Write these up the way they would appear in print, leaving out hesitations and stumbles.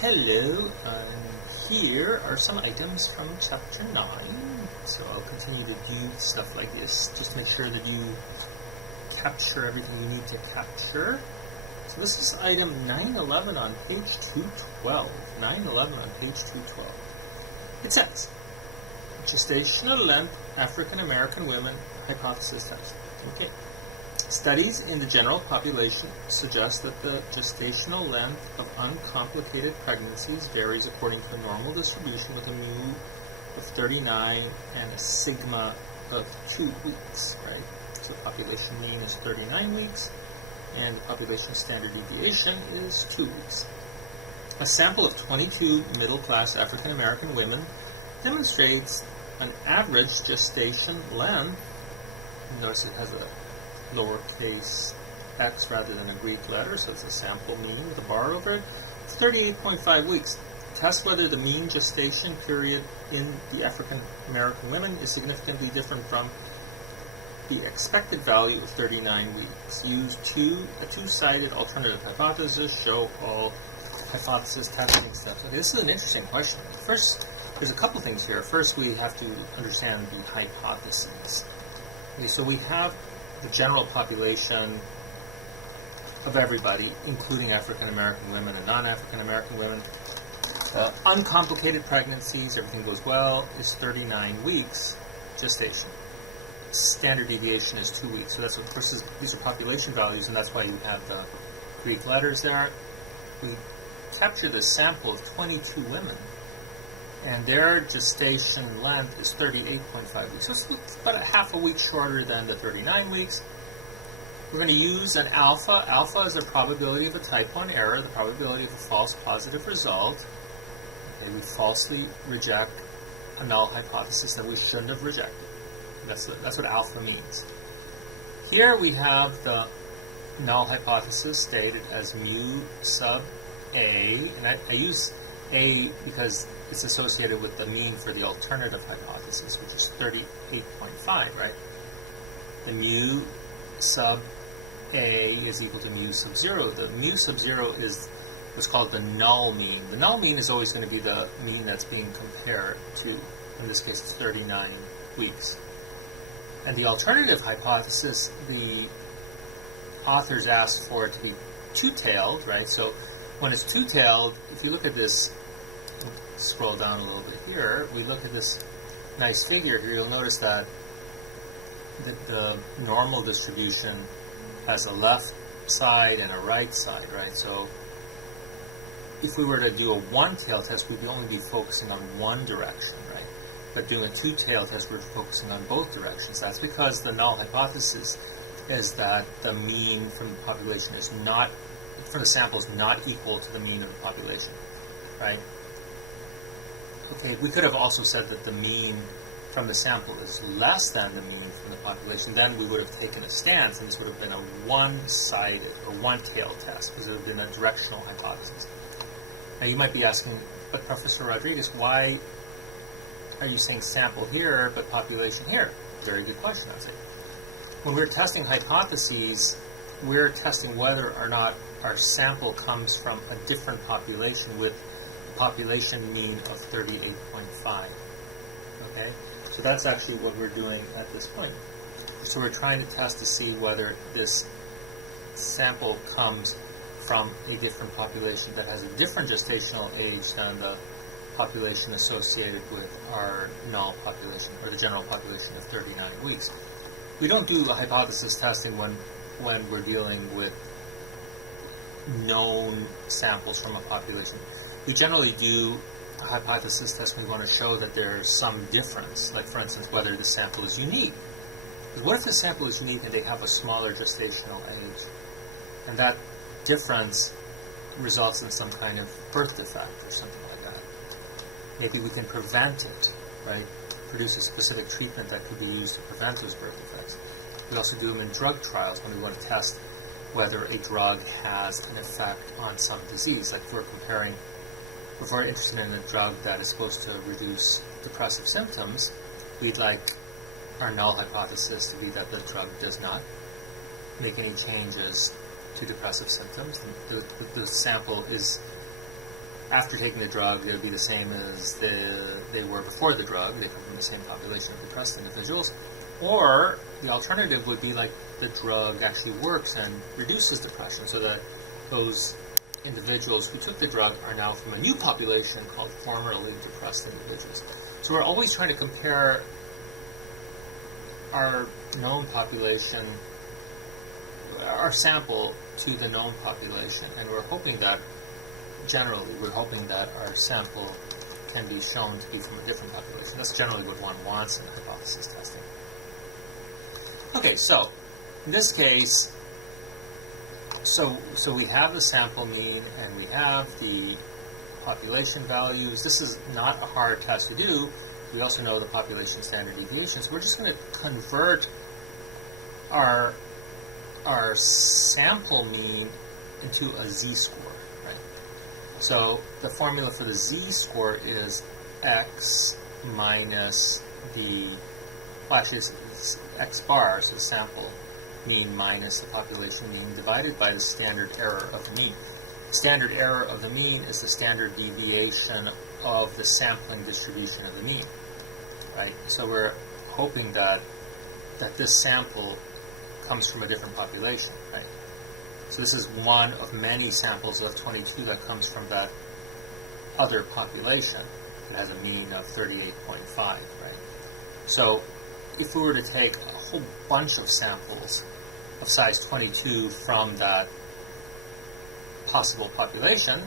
Hello, here are some items from Chapter 9. So I'll continue to do stuff like this, just to make sure that you capture everything you need to capture. So this is item 911 on page 212. 911 on page 212. It says, gestational length African American women hypothesis test. Okay. Studies in the general population suggest that the gestational length of uncomplicated pregnancies varies according to a normal distribution with a mu of 39 and a sigma of 2 weeks, right? So the population mean is 39 weeks, and the population standard deviation is 2 weeks. A sample of 22 middle-class African American women demonstrates an average gestation length. Notice it has a lowercase x rather than a Greek letter, so it's a sample mean with a bar over it. It's 38.5 weeks. Test whether the mean gestation period in the African American women is significantly different from the expected value of 39 weeks. Use a two-sided alternative hypothesis. Show all hypothesis testing steps. Okay, this is an interesting question. First, there's a couple things here. First, we have to understand the hypotheses. Okay, so we have the general population of everybody, including African American women and non-African American women. Uncomplicated pregnancies, everything goes well, is 39 weeks gestation. Standard deviation is 2 weeks. So that's, of course, these are population values, and that's why you have the Greek letters there. We capture the sample of 22 women, and their gestation length is 38.5 weeks. So it's about a half a week shorter than the 39 weeks. We're going to use an alpha. Alpha is the probability of a type 1 error, the probability of a false positive result. Okay, we falsely reject a null hypothesis that we shouldn't have rejected. That's what alpha means. Here we have the null hypothesis stated as mu sub A, and I use A because it's associated with the mean for the alternative hypothesis, which is 38.5, right? The mu sub A is equal to mu sub 0. The mu sub 0 is what's called the null mean. The null mean is always going to be the mean that's being compared to. In this case, it's 39 weeks. And the alternative hypothesis, the authors asked for it to be two-tailed, right? So when it's two-tailed, if you look at this, scroll down a little bit here, we look at this nice figure here, you'll notice that the normal distribution has a left side and a right side, right? So if we were to do a one-tail test, we'd only be focusing on one direction, right? But doing a two-tail test, we're focusing on both directions. That's because the null hypothesis is that the mean from the population is not, from the sample is not equal to the mean of the population, right? Okay, we could have also said that the mean from the sample is less than the mean from the population. Then we would have taken a stance, and this would have been a one-sided or one-tail test, because it would have been a directional hypothesis. Now you might be asking, but Professor Rodriguez, why are you saying sample here but population here? Very good question, I would say. When we're testing hypotheses, we're testing whether or not our sample comes from a different population with population mean of 38.5. Okay? So that's actually what we're doing at this point. So we're trying to test to see whether this sample comes from a different population that has a different gestational age than the population associated with our null population, or the general population of 39 weeks. We don't do a hypothesis testing when we're dealing with known samples from a population. We generally do a hypothesis test when we want to show that there's some difference, like for instance whether the sample is unique. Because what if the sample is unique and they have a smaller gestational age, and that difference results in some kind of birth defect or something like that? Maybe we can prevent it, right? Produce a specific treatment that could be used to prevent those birth defects. We also do them in drug trials when we want to test whether a drug has an effect on some disease. Like if we're interested in a drug that is supposed to reduce depressive symptoms, we'd like our null hypothesis to be that the drug does not make any changes to depressive symptoms. The sample is after taking the drug, they would be the same as they were before the drug. They come from the same population of depressed individuals. Or the alternative would be like the drug actually works and reduces depression, so that those individuals who took the drug are now from a new population called formerly depressed individuals. So we're always trying to compare our known population, our sample, to the known population, and we're hoping that our sample can be shown to be from a different population. That's generally what one wants in hypothesis testing. Okay, so in this case, so we have the sample mean and we have the population values. This is not a hard test to do. We also know the population standard deviation. So we're just going to convert our sample mean into a z-score, right? So the formula for the z-score is x minus the, well, actually it's x bar, so the sample mean minus the population mean divided by the standard error of the mean. Standard error of the mean is the standard deviation of the sampling distribution of the mean, right? So we're hoping that this sample comes from a different population, right? So this is one of many samples of 22 that comes from that other population that has a mean of 38.5, right? So if we were to take a whole bunch of samples of size 22 from that possible population,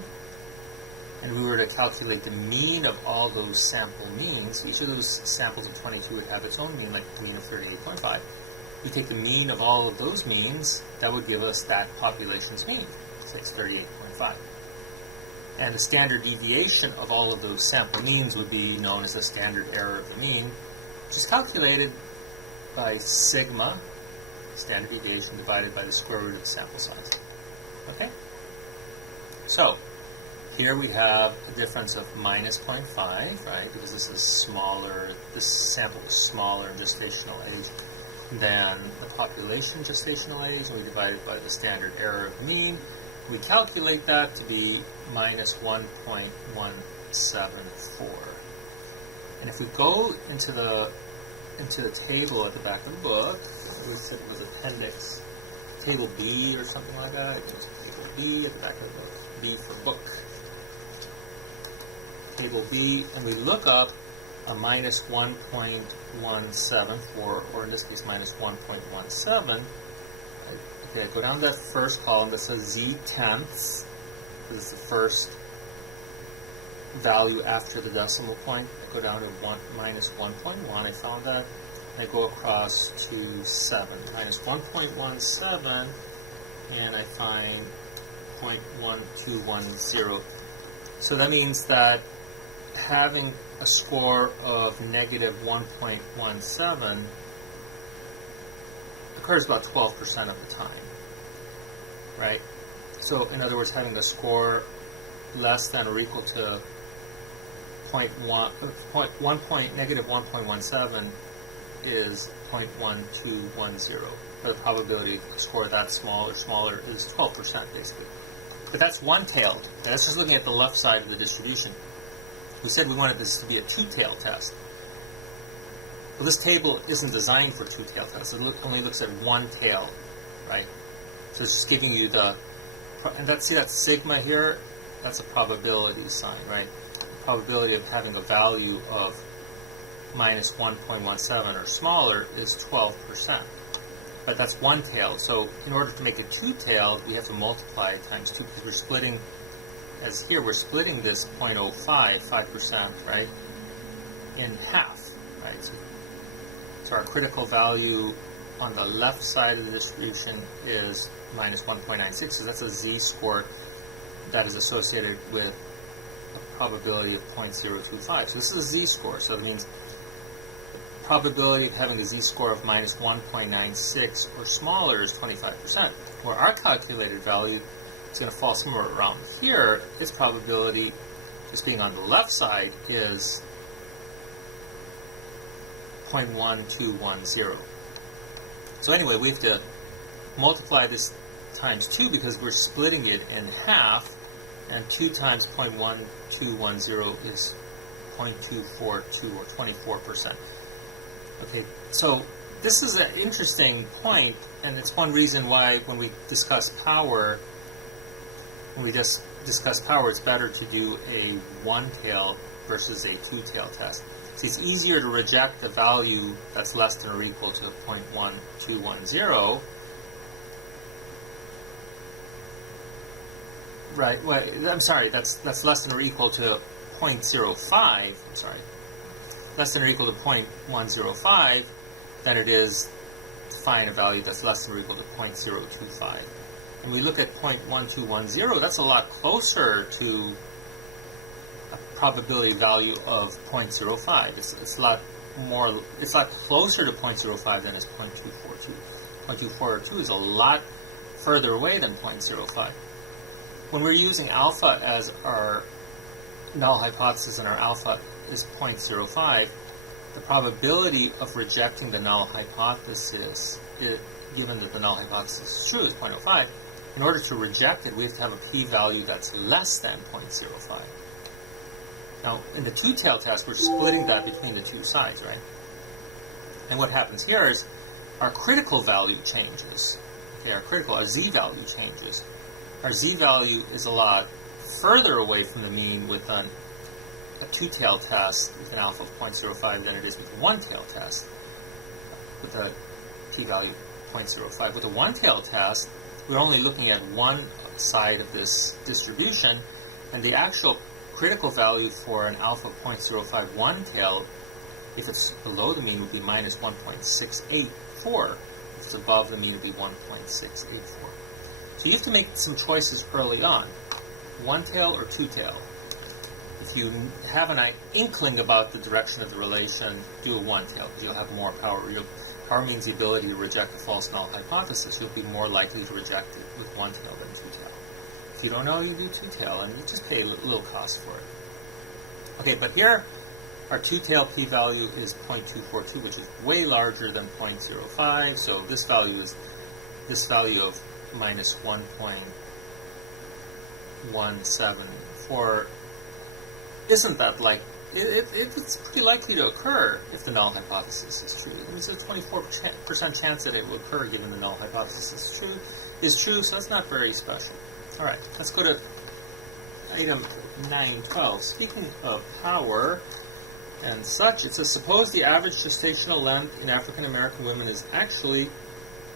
and we were to calculate the mean of all those sample means, each of those samples of 22 would have its own mean, like a mean of 38.5. We take the mean of all of those means, that would give us that population's mean, say it's 38.5. And the standard deviation of all of those sample means would be known as the standard error of the mean, which is calculated by sigma, standard deviation, divided by the square root of the sample size. Okay? So, here we have a difference of minus 0.5, right? Because this is smaller, this sample is smaller in gestational age than the population gestational age, and we divide it by the standard error of the mean. We calculate that to be minus 1.174. And if we go into the table at the back of the book, we said it was appendix table B or something like that. It was table B at the back of the book. B for book. Table B, and we look up a minus 1.17, or in this case minus 1.17. Okay, I go down to that first column that says z tenths. This is the first value after the decimal point. I go down to minus 1.1. I found that. I go across to 7. Minus 1.17, and I find 0.1210. So that means that having a score of negative 1.17 occurs about 12% of the time, right? So in other words, having a score less than or equal to negative 1.17 is 0.1210. The probability of a score that small or smaller is 12%, basically. But that's one-tailed. That's just looking at the left side of the distribution. We said we wanted this to be a two-tailed test. Well, this table isn't designed for two-tailed tests. It only looks at one tail, right? So it's just giving you the, and see that sigma here? That's a probability sign, right? The probability of having a value of minus 1.17 or smaller is 12%. But that's one-tailed. So in order to make it two-tailed, we have to multiply it times 2, because we're splitting, as here, we're splitting this 0.05, 5%, right, in half, right? So our critical value on the left side of the distribution is minus 1.96, so that's a z-score that is associated with a probability of 0.025. So this is a z-score, so it means the probability of having a z-score of minus 1.96 or smaller is 25%, where our calculated value is going to fall somewhere around here. Its probability, just being on the left side, is 0.1210. So anyway, we have to multiply this times 2 because we're splitting it in half, And 2 times 0.1210 is 0.242, or 24%. Okay, so this is an interesting point, and it's one reason why when we discuss power, it's better to do a one-tail versus a two-tail test. See, it's easier to reject a value that's less than or equal to 0.1210. Right, well, I'm sorry, that's less than or equal to 0.05, I'm sorry, less than or equal to 0.105 than it is to find a value that's less than or equal to 0.025. And we look at 0.1210, that's a lot closer to a probability value of 0.05. It's a lot closer to 0.05 than is 0.242. 0.242 is a lot further away than 0.05. When we're using alpha as our null hypothesis and our alpha is 0.05, the probability of rejecting the null hypothesis, given that the null hypothesis is true, is 0.05. In order to reject it, we have to have a p-value that's less than 0.05. Now, in the two-tail test, we're splitting that between the two sides, right? And what happens here is our critical value changes. Okay, our z-value changes. Our z-value is a lot further away from the mean with a two-tail test with an alpha of 0.05 than it is with a one-tail test with a p-value of 0.05. With a one-tail test, we're only looking at one side of this distribution, and the actual critical value for an alpha of 0.05 one-tail, if it's below the mean, would be minus 1.684. If it's above the mean, it would be 1.684. So you have to make some choices early on, one-tail or two-tail. If you have an inkling about the direction of the relation, do a one-tail, because you'll have more power. Power means the ability to reject a false null hypothesis. You'll be more likely to reject it with one-tail than two-tail. If you don't know, you do two-tail, and you just pay a little cost for it. Okay, but here, our two-tail p-value is 0.242, which is way larger than 0.05, so this value of minus 1.174 isn't that like it's pretty likely to occur if the null hypothesis is true. There's a 24% chance that it will occur given the null hypothesis is true, so that's not very special. All right, let's go to item 912. Speaking of power and such, it says suppose the average gestational length in African American women is actually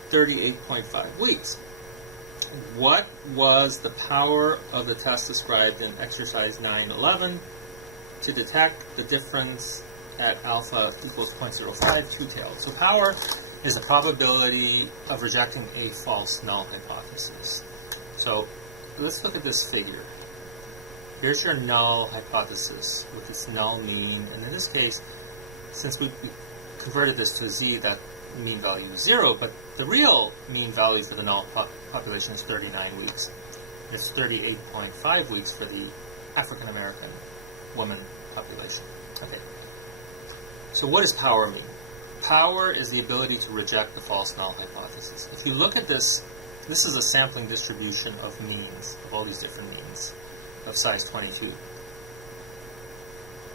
38.5 weeks. What was the power of the test described in exercise 911 to detect the difference at alpha equals 0.05 two-tailed? So power is the probability of rejecting a false null hypothesis. So let's look at this figure. Here's your null hypothesis with its null mean, and in this case, since we converted this to z, that mean value is 0, but the real mean value for the null population is 39 weeks. It's 38.5 weeks for the African American woman population. Okay. So what does power mean? Power is the ability to reject the false null hypothesis. If you look at this, this is a sampling distribution of means, of all these different means, of size 22.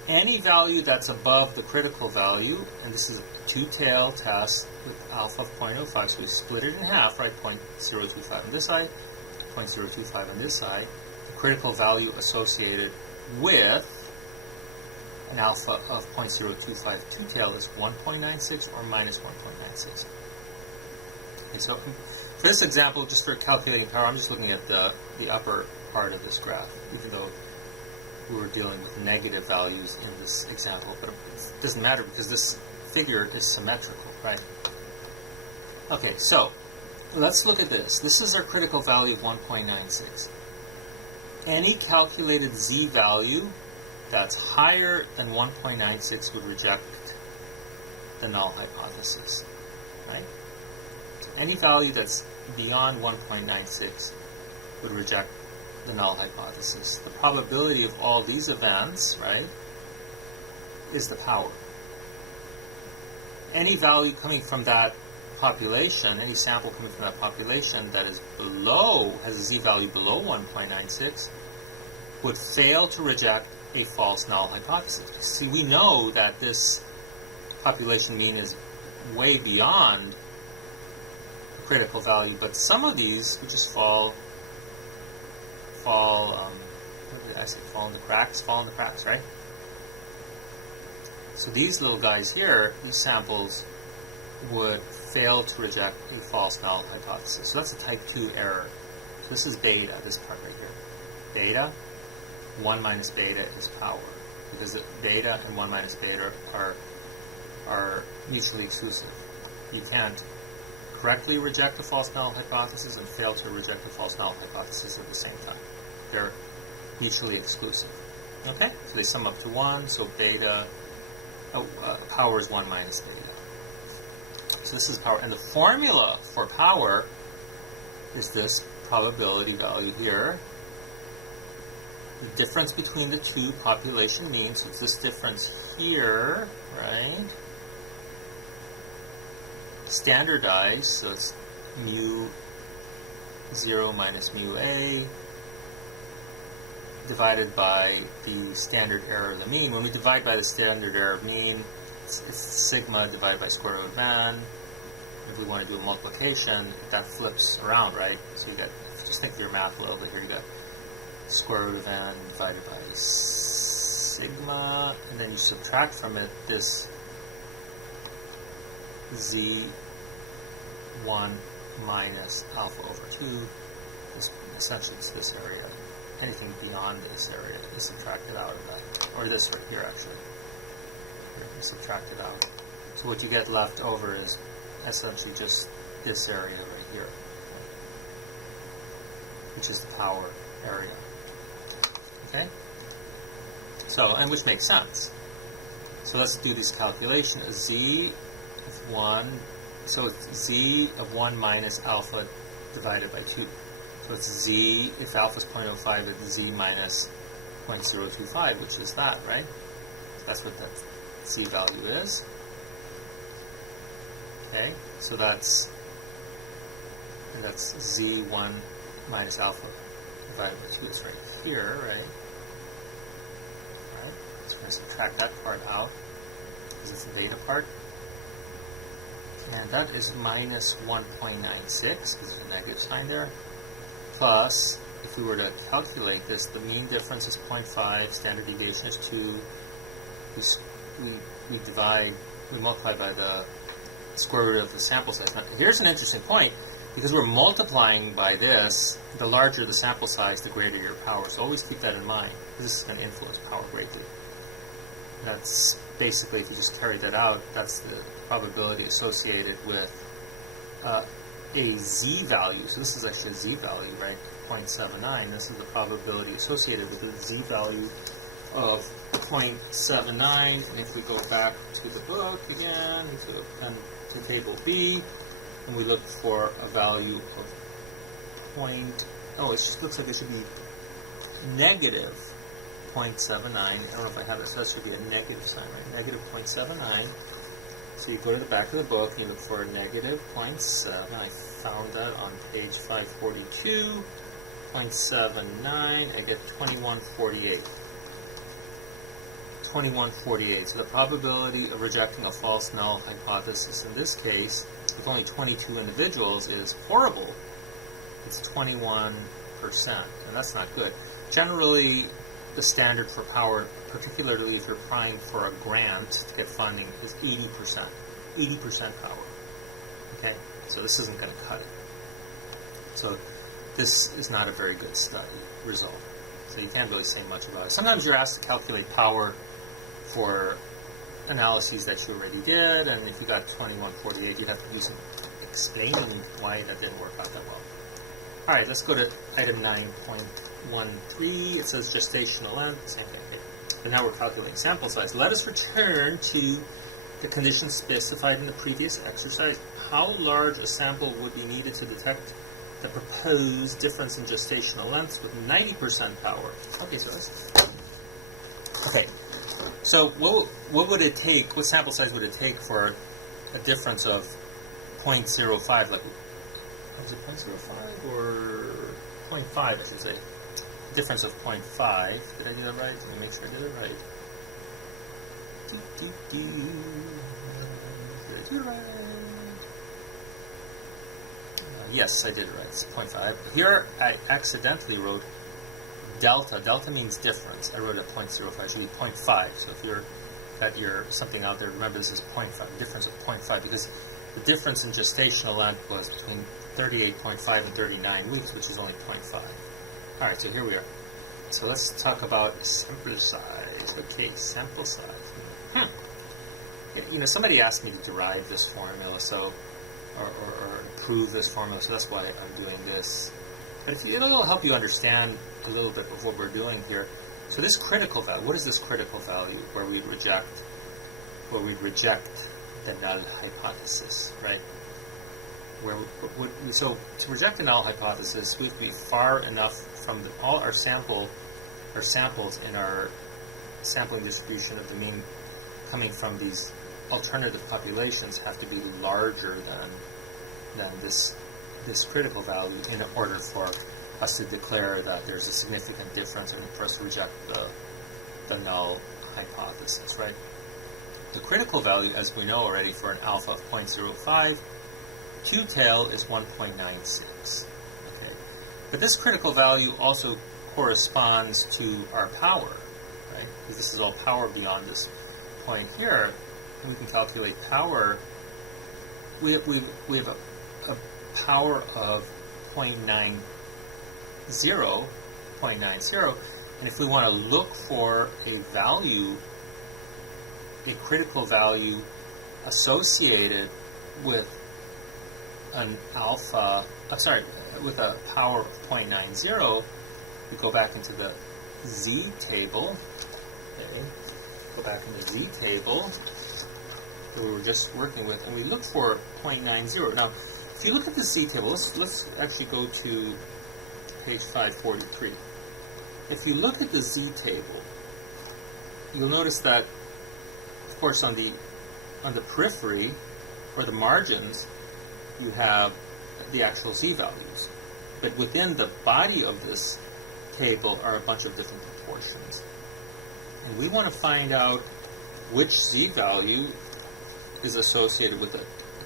Any value that's above the critical value, and this is a two-tail test with alpha of 0.05, so we split it in half, right? 0.025 on this side, 0.025 on this side. The critical value associated with an alpha of 0.025 two-tail is 1.96 or minus 1.96. Okay, so for this example, just for calculating power, I'm just looking at the upper part of this graph, even though we were dealing with negative values in this example, but it doesn't matter because this figure is symmetrical, right? Okay, so let's look at this. This is our critical value of 1.96. Any calculated z value that's higher than 1.96 would reject the null hypothesis, right? Any value that's beyond 1.96 would reject the null hypothesis. The probability of all these events, right, is the power. Any value coming from that population, any sample coming from that population that is below, has a z-value below 1.96, would fail to reject a false null hypothesis. See, we know that this population mean is way beyond the critical value, but some of these would just fall what did I say, fall in the cracks, right? So these little guys here, these samples, would fail to reject a false null hypothesis. So that's a type 2 error. So this is beta, this part right here. Beta, 1 minus beta is power. Because beta and 1 minus beta are mutually exclusive. You can't correctly reject a false null hypothesis and fail to reject a false null hypothesis at the same time. They're mutually exclusive. Okay? So they sum up to 1, so beta, power is 1 minus beta. So this is power. And the formula for power is this probability value here. The difference between the two population means, so it's this difference here, right? Standardized, so it's mu 0 minus mu a divided by the standard error of the mean. When we divide by the standard error of mean, it's sigma divided by square root of n. If we want to do a multiplication, that flips around, right? So you got, just think of your math a little bit here. You got square root of n divided by sigma, and then you subtract from it this z1 minus alpha over 2. Just essentially it's this area. Anything beyond this area, you subtract it out of that. Or this right here, actually. Here, you subtract it out. So what you get left over is essentially just this area right here, which is the power area. Okay? So, and which makes sense. So let's do this calculation. Z of 1, so it's z of 1 minus alpha divided by 2. So it's z, if alpha is 0.05, it's z minus 0.025, which is that, right? That's what that z value is. Okay, so that's z1 minus alpha divided by 2 is right here, right? Right? So we're going to subtract that part out because it's the beta part. And that is minus 1.96 because there's a negative sign there. Plus, if we were to calculate this, the mean difference is 0.5, standard deviation is 2. We multiply by the square root of the sample size. Now, here's an interesting point. Because we're multiplying by this, the larger the sample size, the greater your power. So always keep that in mind, because this is going to influence power greatly. That's basically, if you just carry that out, that's the probability associated with a z value. So this is actually a z value, right? 0.79. This is the probability associated with a z value of 0.79. And if we go back to the book again, to table B, and we look for a value of it just looks like it should be negative 0.79. I don't know if I have this, so that should be a negative sign, right? Negative 0.79. So you go to the back of the book and you look for a negative 0.7. I found that on page 542. 0.79. I get 2148. 2148. So the probability of rejecting a false null hypothesis in this case, with only 22 individuals, is horrible. It's 21%, and that's not good. Generally, the standard for power, particularly if you're applying for a grant to get funding, is 80%. 80% power. Okay? So this isn't going to cut it. So this is not a very good study result. So you can't really say much about it. Sometimes you're asked to calculate power for analyses that you already did, and if you got 2148, you'd have to do some explaining why that didn't work out that well. All right, let's go to item 9.13. It says gestational length, same thing. But now we're calculating sample size. Let us return to the conditions specified in the previous exercise. How large a sample would be needed to detect the proposed difference in gestational lengths with 90% power? Okay, so let's... Okay. So what would it take, what sample size would it take for a difference of 0.05, like, was it 0.05 or 0.5, I should say? difference of 0.5. Did I do that right? Let me make sure I did it right. Did I do it right? Yes, I did it right. It's 0.5. Here, I accidentally wrote delta. Delta means difference. I wrote it 0.05. It should be 0.5. So if you're got your something out there, remember this is 0.5. Difference of 0.5 because the difference in gestational length was between 38.5 and 39 weeks, which is only 0.5. All right, so here we are. So let's talk about sample size. Okay, sample size. You know, somebody asked me to derive this formula, so or prove this formula, so that's why I'm doing this. But it'll help you understand a little bit of what we're doing here. So this critical value, what is this critical value where we'd reject the null hypothesis, right? So to reject the null hypothesis, we have to be far enough from all our samples in our sampling distribution of the mean coming from these alternative populations have to be larger than this critical value in order for us to declare that there's a significant difference and for us to reject the null hypothesis, right? The critical value, as we know already, for an alpha of 0.05, two-tail is 1.96. Okay, but this critical value also corresponds to our power, right? Because this is all power beyond this point here. We can calculate power. We have a power of 0.90, and if we want to look for a value, a critical value associated with an alpha, with a power of 0.90, we go back into the Z table. Okay, go back into the Z table that we were just working with, and we look for 0.90. Now, if you look at the Z table, let's actually go to page 543. If you look at the Z table, you'll notice that, of course, on the periphery or the margins, you have the actual Z values. But within the body of this table are a bunch of different proportions. And we want to find out which Z value is associated with the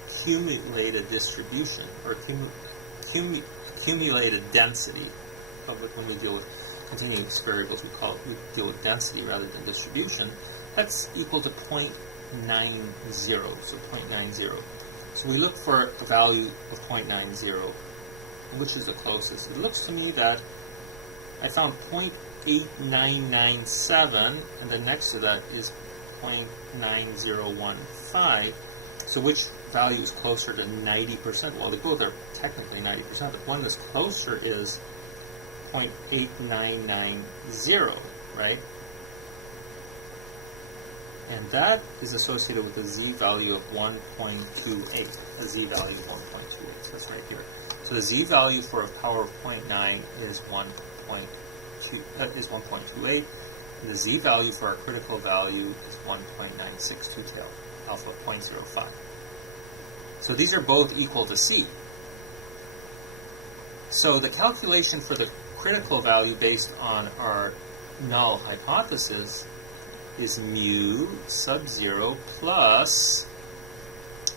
accumulated distribution or accumulated density. When we deal with continuous variables, we deal with density rather than distribution. That's equal to 0.90, so 0.90. So we look for a value of 0.90, which is the closest. It looks to me that I found 0.8997, and then next to that is 0.9015. So which value is closer to 90%? Well, they both are technically 90%, but one that's closer is 0.8990, right? And that is associated with a Z value of 1.28. A Z value of 1.28. So that's right here. So the Z value for a power of 0.9 is 1.28. And the Z value for our critical value is 1.96 two-tail, alpha 0.05. So these are both equal to C. So the calculation for the critical value based on our null hypothesis is mu sub 0 plus,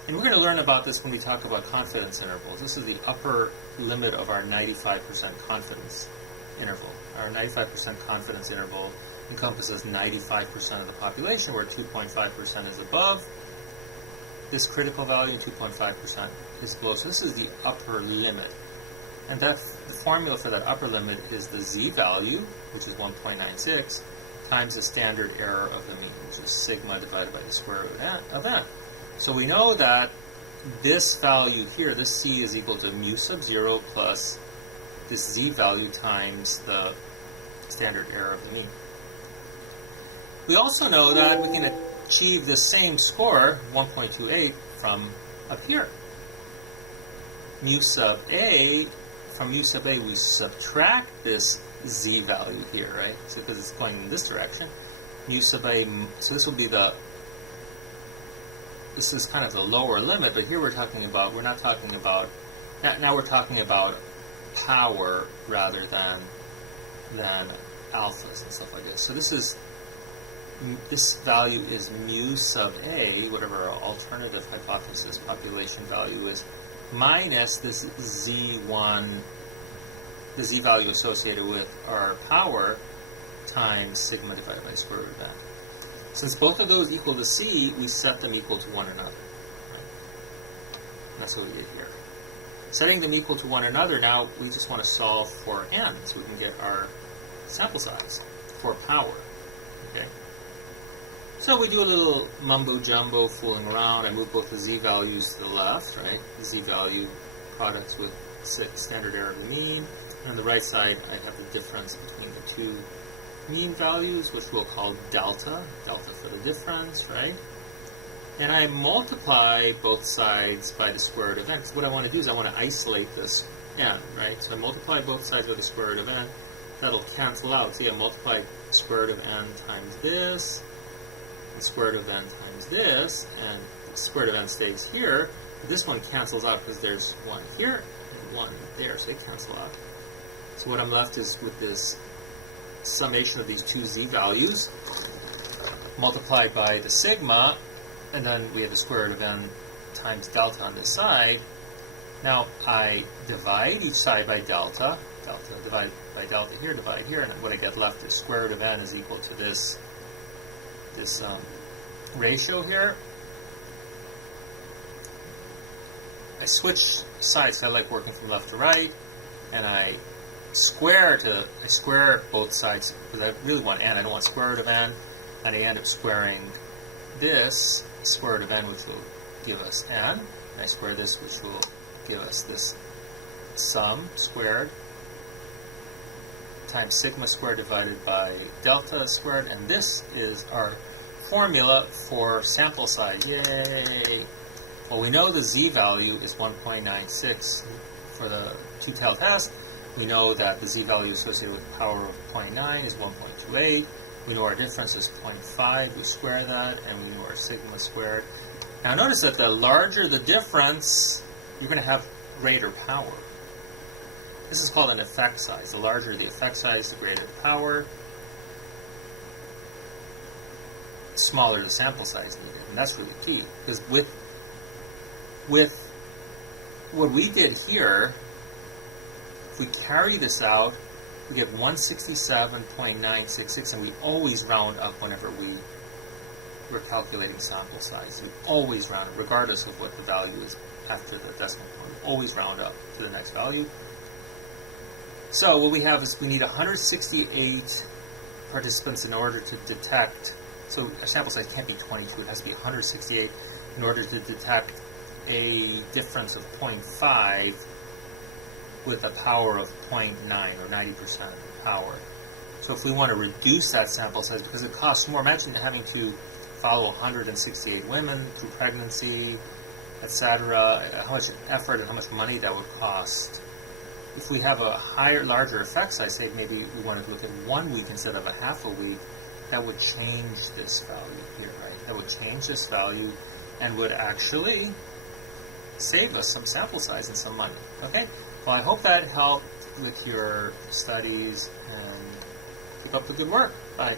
and we're going to learn about this when we talk about confidence intervals. This is the upper limit of our 95% confidence interval. Our 95% confidence interval encompasses 95% of the population, where 2.5% is above this critical value and 2.5% is below. So this is the upper limit. And the formula for that upper limit is the Z value, which is 1.96, times the standard error of the mean, which is sigma divided by the square root of n. So we know that this value here, this C, is equal to mu sub 0 plus this Z value times the standard error of the mean. We also know that we can achieve the same score, 1.28, from up here. Mu sub A, from mu sub A we subtract this Z value here, right? So because it's going in this direction. Mu sub A, so this will be this is kind of the lower limit, but here we're not talking about, now we're talking about power rather than than alphas and stuff like this. So this value is mu sub A, whatever our alternative hypothesis population value is, minus this Z1, the Z value associated with our power, times sigma divided by the square root of n. Since both of those equal to C, we set them equal to one another. Right? And that's what we did here. Setting them equal to one another, now we just want to solve for n, so we can get our sample size for power. Okay. So we do a little mumbo-jumbo fooling around. I move both the z values to the left, right? The z value products with standard error of the mean. And on the right side, I have the difference between the two mean values, which we'll call delta for the difference, right? And I multiply both sides by the square root of n. So what I want to do is I want to isolate this n, right? So I multiply both sides by the square root of n. That'll cancel out. See, I multiply square root of n times this, and square root of n times this, and the square root of n stays here. But this one cancels out because there's one here and one there, so they cancel out. So what I'm left is with this summation of these two z values multiplied by the sigma, and then we have the square root of n times delta on this side. Now I divide each side by delta, divide by delta here, divide here, and what I get left is square root of n is equal to this ratio here. I switch sides, so I like working from left to right, and I square both sides because I really want n. I don't want square root of n, and I end up squaring this square root of n, which will give us n, and I square this, which will give us this sum squared times sigma squared divided by delta squared, and this is our formula for sample size. Yay! Well, we know the z value is 1.96 for the two-tailed test. We know that the z value associated with the power of 0.9 is 1.28. We know our difference is 0.5. We square that, and we know our sigma squared. Now notice that the larger the difference, you're going to have greater power. This is called an effect size. The larger the effect size, the greater the power. The smaller the sample size needed. And that's really key. Because with what we did here, if we carry this out, we get 167.966, and we always round up whenever we're calculating sample size. We always round up, regardless of what the value is after the decimal point. We always round up to the next value. So what we have is we need 168 participants in order to detect, so our sample size can't be 22, it has to be 168 in order to detect a difference of 0.5 with a power of 0.9 or 90% of the power. So if we want to reduce that sample size, because it costs more, imagine having to follow 168 women through pregnancy, etc., how much effort and how much money that would cost. If we have a larger effect size, say maybe we want to look at 1 week instead of a half a week, that would change this value here, right? That would change this value and would actually save us some sample size and some money. Okay? Well, I hope that helped with your studies, and keep up the good work. Bye.